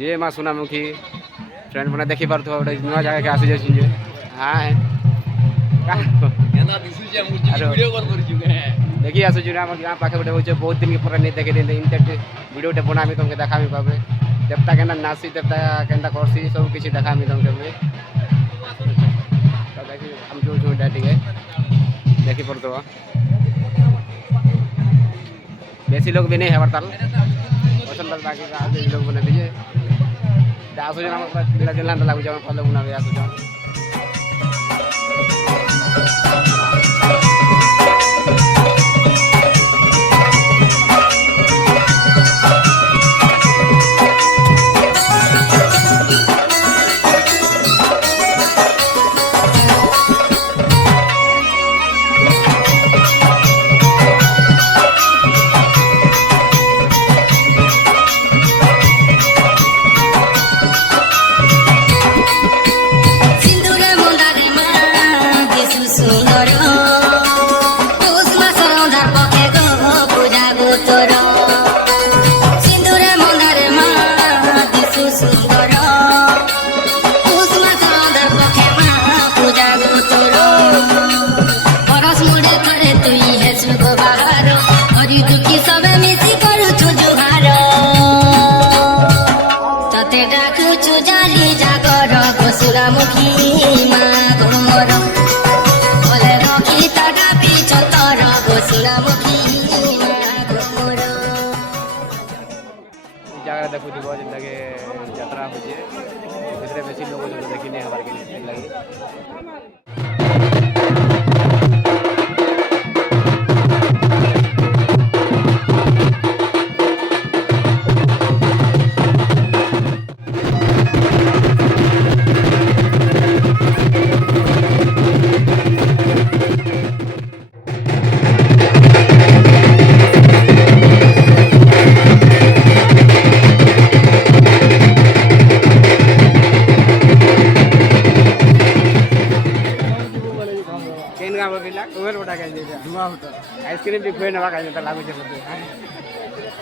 जे माँ सुनामुखी फ्रेंड मैंने देखी पार गोटे नुआ जगह के आसी जाए हाँ देखी आसुचु आम गाँ पाखे गोटे हो बहुत दिन पर नहीं देखी वीडियोटे बनामी तुमके देखामी पाबे देवता के नासी देवता के करसी सब किसी देखामी तुमके हम जो देखी पड़ते बेसी लोग भी नहीं है बर्ताल पसंद बाकी लोग बने दीजिए आसुन लगुच फल गुना भी आसुन देखु जिनके यात्रा हो बेसी लोग देखी नहीं हमारे लगे आइसक्रीम भी खुए नवा खाने तो लागू चलते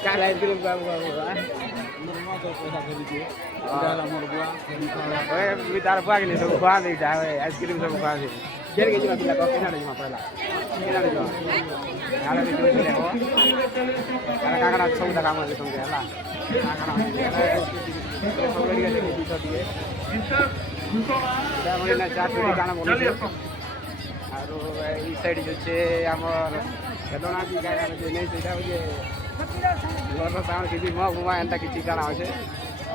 क्या आइसक्रीम बाबू बाबू भी तार बुआ के लिए सब खुआ दे जाए आइसक्रीम सब खुआ दे खेल के जीवा पिला को केना रे पहला केना रे जो यार भी जो चले हो कारा कारा सब लगा मार तुम के हला कारा सब रेडी के देखी तो दिए ता मोरे ना चार टोटी गाना बोल आरो ई साइड जो छे हमर केदोना की गाय जे नहीं सेटा हो जे घर साउंड किछि म घुमा एंता किछि गाना होछे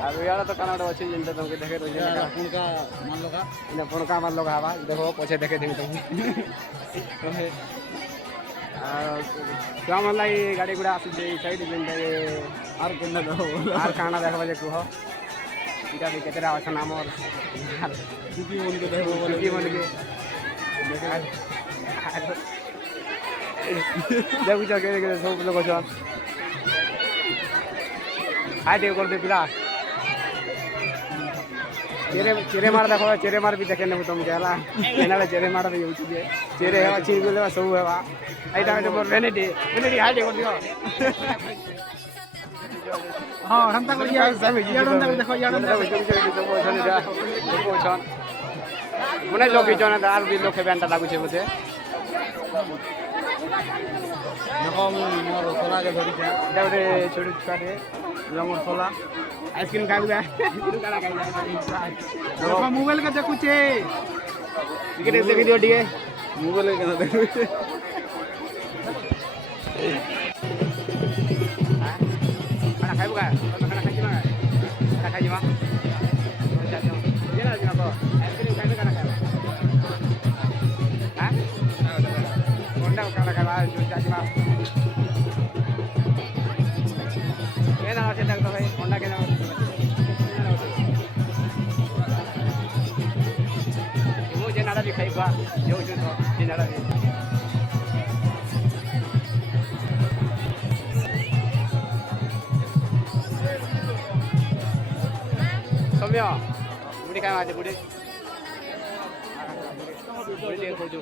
आरो यार तो कानाडा होछे जिनता तुमके देखे रोजे पुणका मान लगा इना पुणका मान लगा हवा देखो पछे देखे देंगे तुम काम लाई गाड़ी गुड़ा आसी जे साइड जिनता आर केना दो आर काना देखबा जे कुहो इटा भी केतेरा अछन हमर सुकी मन के देखबो सुकी मन के देखु के सब लोग छन हाय दे कर दे पिला चेरे मार देखो चेरे मार भी देखे ने तुम गेला एना चेरे मार भी होची जे चेरे हेवा छी गेले सब हेवा एटा में मोर वेनेटी हाय दे कर दियो हां हम तक या याडन तक देखो याडन तक सब छन जा सब छन मने लोग की जने आर भी लोग के बेंटा लागु छे मते देखो मोर सोला के धरि छे देवरे छोटी छाडे लंगोर सोला आइसक्रीम खाबे आइसक्रीम काला खाइ जाय देखो मोबाइल के देखु छे टिकट देखि दियो ठीक मोबाइल के देखु खाना खाइबो का खाना खाइ मा खाना खाइ मा जेना जेना को आइसक्रीम खाइबे खाना खाइबे हां कोंडा खाना खाइबा जो जाजिमा केना आछे तक तो भाई कोंडा केना मु जेनाडा भी खाइबा जो जो जेनाडा भी सौम्य बुढ़ी काय माते बुढ़ी बुढ़ी को जो